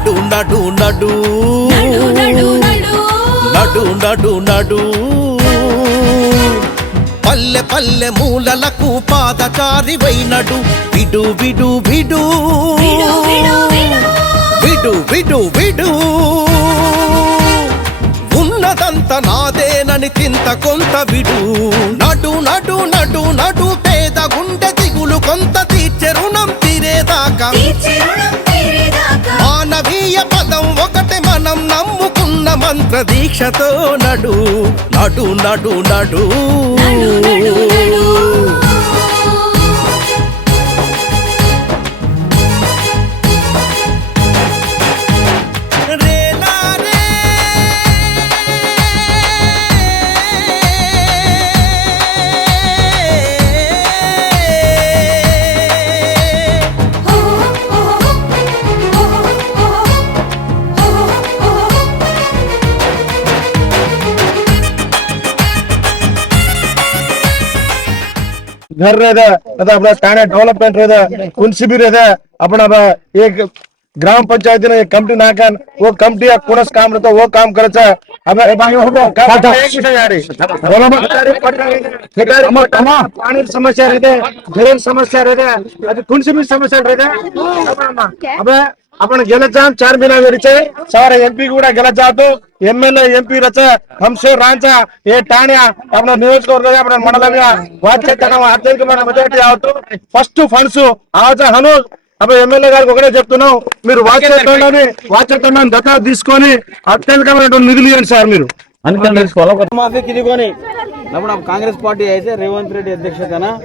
నడు నడు నడు. నడు నడు నడు. పల్లె పల్లె మూలలకు పాదచారి వైనడు. విడు విడు విడు. విడు విడు విడు. ఉన్నదంత నాదేనని చింత కొంత విడు. నడు నడు నడు నడు పే మంత్ర దీక్షతో నడు నడు. నడు నడు. घर रहता नहीं अपना ठाणे डेवलपमेंट रहता मुंसिपी रहता अपना एक ग्राम पंचायत ने एक कमिटी नाकन वो कमिटी कोनस काम रहता वो काम करे छे अब ए भाई हो काम एक विषय यार बोलो मत ठेकार मत पानी समस्या रहते घरेन समस्या रहते अभी कुनसी समस्या रहते अब આપણે ગેલા જામ ચાર મહિના વેરી છે સવારે એમપી ગુડા ગેલા જાતો ఎమ్మెల్యే ఎంపీ रचा हमसे రాంచా ఏ ठाण्या అప్పుడు नियोजकवर्ग మండలంగా मंडळाला అత్యధికమైన చేద్దాం అత్యధిక మెజారిటీ అవుతూ ఫస్ట్ ఫండ్స్ ఆజా హను. అప్పుడు ఎమ్మెల్యే గారికి ఒకటే చెప్తున్నాం మీరు వాచ్యతండాన్ని వాచ్యతండాన్ని దత్తా తీసుకొని అత్యధికమైనటువంటి నిధులు ఇవ్వండి సార్ మీరు. అప్పుడు కాంగ్రెస్ పార్టీ అయితే రేవంత్ రెడ్డి అధ్యక్షతన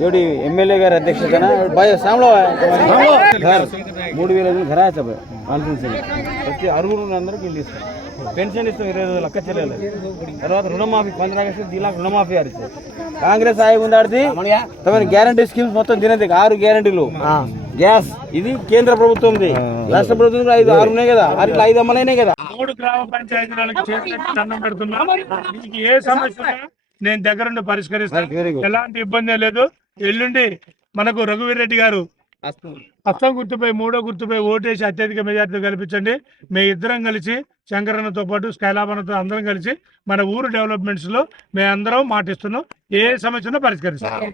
ಇವಡಿ ఎమ్మెల్యే గారి అధ్యక్షతన మూడు వేల ಬಾಯ್ ಸಾಂಬ್ಳೋ ಘರ್ ಮೂಡು ವೇಲ ಘರ పెన్షన్ ఇస్తాం ఇరవై రోజులు అక్క చెల్లెలు. తర్వాత రుణమాఫీ పంద్రహ లక్షలు జిల్లాకు రుణమాఫీ అరిచి. కాంగ్రెస్ సాయం ఉందాడిది గ్యారంటీ స్కీమ్స్ మొత్తం తినది ఆరు గ్యారంటీలు గ్యాస్ ఇది కేంద్ర ప్రభుత్వంది. రాష్ట్ర ప్రభుత్వం ఐదు ఆరు ఉన్నాయి కదా. అట్లా ఐదు అమ్మలైనా కదా. మూడు గ్రామ పంచాయతీ ఏ సమస్య నేను దగ్గరుండి పరిష్కరిస్తాను ఎలాంటి ఇబ్బంది లేదు. ఎల్లుండి మనకు రఘువీర్ రెడ్డి గారు అస్తం గుర్తుపై మూడో గుర్తుపై ఓటేసి అత్యధిక మెజార్టీ కల్పించండి మీ ఇద్దరం కలిసి శంకరన్నతో పాటు స్కైలాభనతో అందరం కలిసి మన ఊరు డెవలప్మెంట్స్లో మేము అందరం మాటిస్తున్నాం. ఏ సమస్య ఉన్నా పరిష్కరిస్తాం.